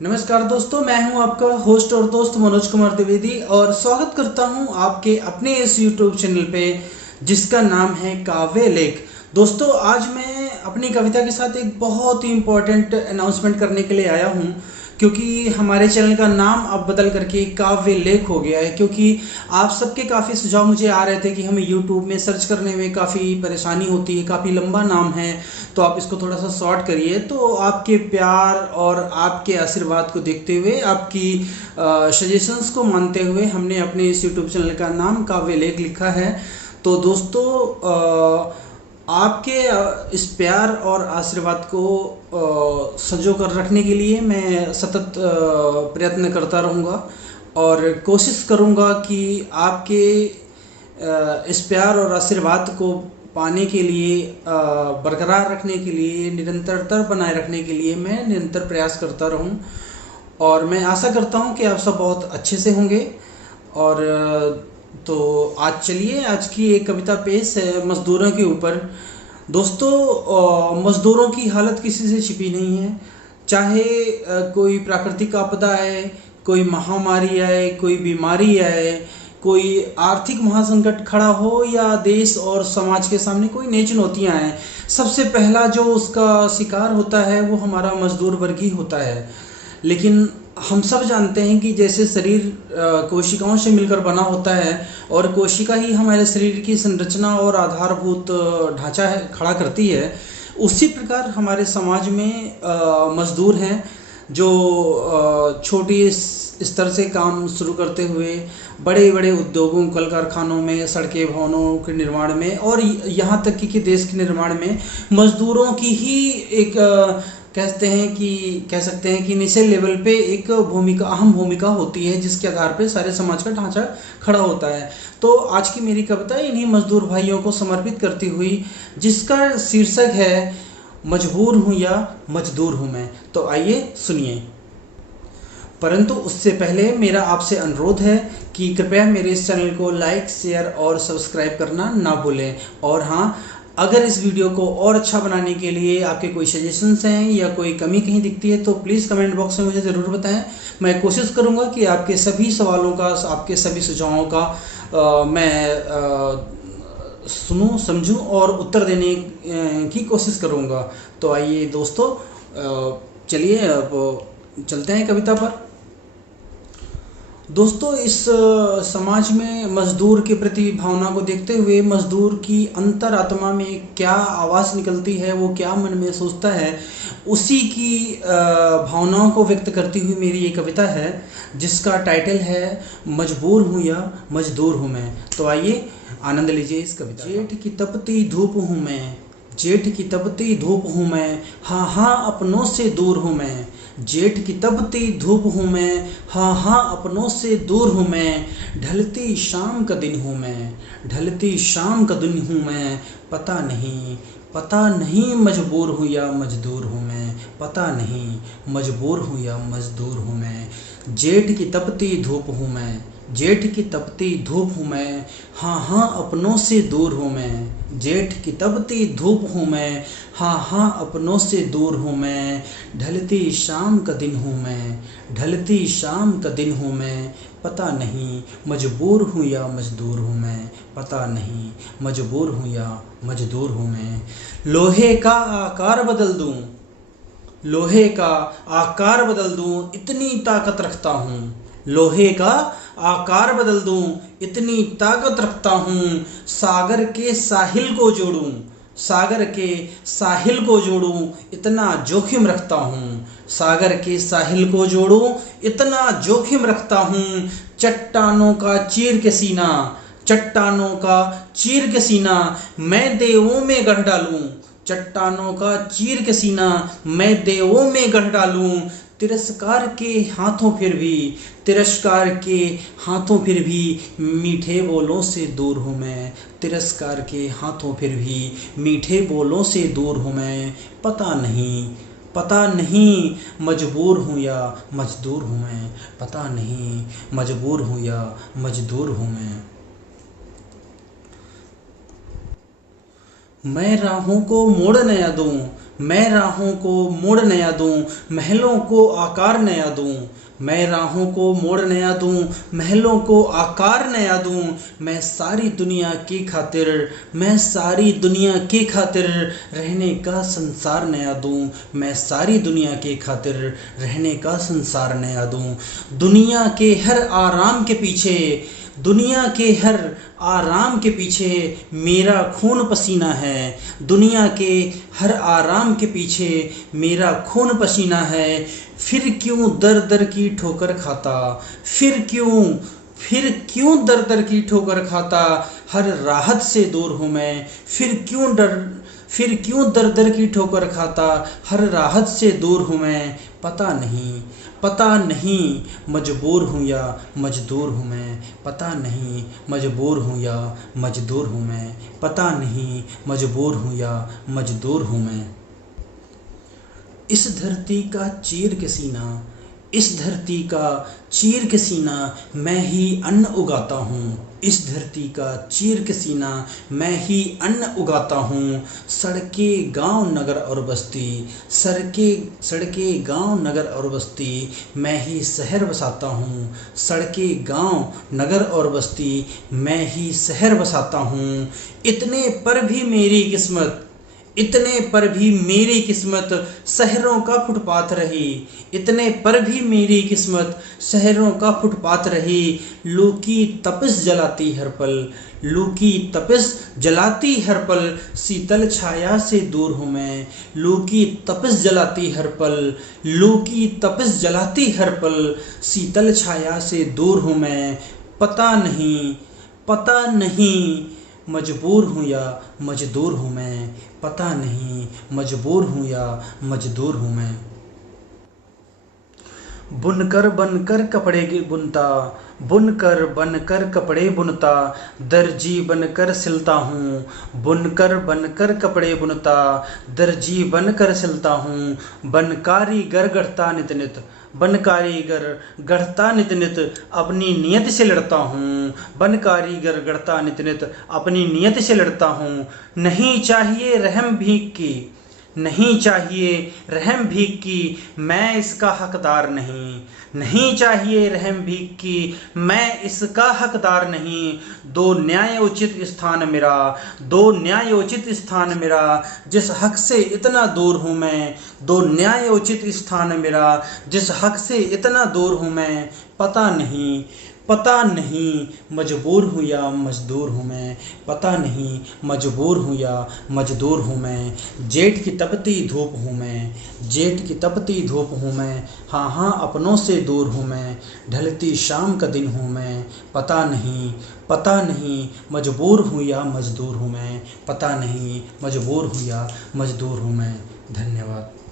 नमस्कार दोस्तों, मैं हूं आपका होस्ट और दोस्त मनोज कुमार द्विवेदी और स्वागत करता हूं आपके अपने इस यूट्यूब चैनल पे जिसका नाम है काव्य लेख। दोस्तों, आज मैं अपनी कविता के साथ एक बहुत ही इम्पोर्टेंट अनाउंसमेंट करने के लिए आया हूं, क्योंकि हमारे चैनल का नाम अब बदल करके काव्य लेख हो गया है। क्योंकि आप सबके काफ़ी सुझाव मुझे आ रहे थे कि हमें यूट्यूब में सर्च करने में काफ़ी परेशानी होती है, काफ़ी लंबा नाम है, तो आप इसको थोड़ा सा शॉर्ट करिए। तो आपके प्यार और आपके आशीर्वाद को देखते हुए, आपकी सजेशंस को मानते हुए हमने अपने इस यूट्यूब चैनल का नाम काव्य लेख लिखा है। तो दोस्तों, आपके इस प्यार और आशीर्वाद को संजो कर रखने के लिए मैं सतत प्रयत्न करता रहूँगा और कोशिश करूँगा कि आपके इस प्यार और आशीर्वाद को पाने के लिए, बरकरार रखने के लिए, निरंतरता बनाए रखने के लिए मैं निरंतर प्रयास करता रहूं। और मैं आशा करता हूं कि आप सब बहुत अच्छे से होंगे। और तो आज चलिए, आज की एक कविता पेश है मज़दूरों के ऊपर। दोस्तों, मज़दूरों की हालत किसी से छिपी नहीं है। चाहे कोई प्राकृतिक आपदा आए, कोई महामारी आए, कोई बीमारी आए, कोई आर्थिक महासंकट खड़ा हो, या देश और समाज के सामने कोई नई चुनौतियाँ आएँ, सबसे पहला जो उसका शिकार होता है वो हमारा मजदूर वर्ग ही होता है। लेकिन हम सब जानते हैं कि जैसे शरीर कोशिकाओं से मिलकर बना होता है और कोशिका ही हमारे शरीर की संरचना और आधारभूत ढांचा है खड़ा करती है, उसी प्रकार हमारे समाज में मजदूर हैं जो छोटी स्तर से काम शुरू करते हुए बड़े बड़े उद्योगों, कल कारखानों में, सड़कें, भवनों के निर्माण में और यहाँ तक कि देश के निर्माण में मजदूरों की ही एक कह सकते हैं कि निचले लेवल पे एक भूमिका, अहम भूमिका होती है, जिसके आधार पे सारे समाज का ढांचा खड़ा होता है। तो आज की मेरी कविता इन्हीं मजदूर भाइयों को समर्पित करती हुई, जिसका शीर्षक है मजबूर हूँ या मजदूर हूँ मैं। तो आइए सुनिए। परंतु उससे पहले मेरा आपसे अनुरोध है कि कृपया मेरे इस चैनल को लाइक, शेयर और सब्सक्राइब करना ना भूलें। और हाँ, अगर इस वीडियो को और अच्छा बनाने के लिए आपके कोई सजेशंस हैं या कोई कमी कहीं दिखती है तो प्लीज़ कमेंट बॉक्स में मुझे ज़रूर बताएं। मैं कोशिश करूंगा कि आपके सभी सवालों का, आपके सभी सुझावों का मैं सुनूं, समझूं और उत्तर देने की कोशिश करूंगा। तो आइए दोस्तों, चलिए अब चलते हैं कविता पर। दोस्तों, इस समाज में मजदूर के प्रति भावना को देखते हुए मजदूर की अंतरात्मा में क्या आवाज़ निकलती है, वो क्या मन में सोचता है, उसी की भावनाओं को व्यक्त करती हुई मेरी ये कविता है, जिसका टाइटल है मजबूर हूँ या मजदूर हूँ मैं। तो आइए आनंद लीजिए इस कविता। जेठ की तपती धूप हूँ मैं, जेठ की तपती धूप हूँ मैं, हाँ हाँ अपनों से दूर हूँ मैं। जेठ की तपती धूप हूँ मैं, हाँ हाँ अपनों से दूर हूँ मैं। ढलती शाम का दिन हूँ मैं, ढलती शाम का दिन हूँ मैं। पता नहीं मजबूर हूँ या मजदूर हूँ मैं। पता नहीं मजबूर हूँ या मजदूर हूँ मैं। जेठ की तपती धूप हूँ मैं, जेठ की तपती धूप हूँ मैं, हाँ हाँ अपनों से दूर हूँ मैं। जेठ की तपती धूप हूँ मैं, हाँ हाँ अपनों से दूर हूँ मैं। ढलती शाम का दिन हूँ मैं, ढलती शाम का दिन हूँ मैं। पता नहीं मजबूर हूँ या मजदूर हूँ मैं। पता नहीं मजबूर हूँ या मजदूर हूँ मैं। लोहे का आकार बदल दूँ, लोहे का आकार बदल दूँ, इतनी ताकत रखता हूँ। लोहे का आकार बदल दूँ, इतनी ताकत रखता हूँ। सागर के साहिल को जोड़ूँ, सागर के साहिल को जोड़ूँ, इतना जोखिम रखता हूँ। सागर के साहिल को जोड़ूँ, इतना जोखिम रखता हूँ। चट्टानों का चीर के सीना, चट्टानों का चीर के सीना मैं देवों में गढ़ डालूं। चट्टानों का चीर के सीना मैं देवों में गढ़ डालूं। तिरस्कार के हाथों फिर भी, तिरस्कार के हाथों फिर भी मीठे बोलों से दूर हूँ मैं। तिरस्कार के हाथों फिर भी मीठे बोलों से दूर हूँ मैं। पता नहीं मजबूर हूँ या मजदूर हूँ मैं। पता नहीं मजबूर हूँ या मजदूर हूँ मैं राहों को मोड़ नया दूँ, मैं राहों को मोड़ नया दूं, महलों को आकार नया दूं। मैं राहों को मोड़ नया दूं, महलों को आकार नया दूं। मैं सारी दुनिया की खातिर, मैं सारी दुनिया की खातिर रहने का संसार नया दूं। मैं सारी दुनिया की खातिर रहने का संसार नया दूं। दुनिया के हर आराम के पीछे, दुनिया के हर आराम के पीछे मेरा खून पसीना है। दुनिया के हर आराम के पीछे मेरा खून पसीना है। फिर क्यों दर दर की ठोकर खाता, फिर क्यों दर दर की ठोकर खाता। हर राहत से दूर हूँ मैं, फिर क्यों दर दर की ठोकर खाता। हर राहत से दूर हूँ मैं, पता नहीं मजबूर हूँ या मजदूर हूँ मैं। पता नहीं मजबूर हूँ या मजदूर हूँ मैं। पता नहीं मजबूर हूँ या मजदूर हूँ मैं। इस धरती का चीर के सीना, इस धरती का चीर के सीना मैं ही अन्न उगाता हूँ। इस धरती का चीर के सीना मैं ही अन्न उगाता हूँ। सड़कें गांव नगर और बस्ती, सड़कें गांव नगर और बस्ती मैं ही शहर बसाता हूँ। सड़कें गांव नगर और बस्ती मैं ही शहर बसाता हूँ। इतने पर भी मेरी किस्मत शहरों का फुटपाथ रही। इतने पर भी मेरी किस्मत शहरों का फुटपाथ रही। लू की तपिश जलाती हर पल, लू की तपिश जलाती हर पल। शीतल छाया से दूर हूँ मैं। लू की तपिश जलाती हर पल, लू की तपिश जलाती हर पल। शीतल छाया से दूर हूँ मैं। पता नहीं मजबूर हूँ या मजदूर हूँ मैं। पता नहीं मजबूर हूँ या मजदूर हूँ मैं। बुनकर बनकर कपड़े बुनता, बुनकर बनकर कपड़े बुनता। दर्जी बनकर सिलता हूँ। बुनकर बनकर कपड़े बुनता, दर्जी बनकर सिलता हूँ। बन कारीगर गढ़ता नित नित, बन कारीगर गढ़ता नित नित अपनी नियत से लड़ता हूँ। बन कारीगर गढ़ता नित नित अपनी नियत से लड़ता हूँ। नहीं चाहिए रहम भीख की, नहीं चाहिए रहम भीख की, मैं इसका हकदार नहीं। नहीं चाहिए रहम भीख की, मैं इसका हकदार नहीं। दो न्याय उचित स्थान मेरा, दो न्याय उचित स्थान मेरा। जिस हक से इतना दूर हूँ मैं, दो न्याय उचित स्थान मेरा। जिस हक से इतना दूर हूँ मैं। पता नहीं मजबूर हूँ या मजदूर हूँ मैं। पता नहीं मजबूर हूँ या मजदूर हूँ मैं। जेठ की तपती धूप हूँ मैं, जेठ की तपती धूप हूँ मैं। हाँ अपनों से दूर हूँ मैं, ढलती शाम का दिन हूँ मैं। पता नहीं मजबूर हूँ या मजदूर हूँ मैं। पता नहीं मजबूर हूँ या मजदूर हूँ मैं। धन्यवाद।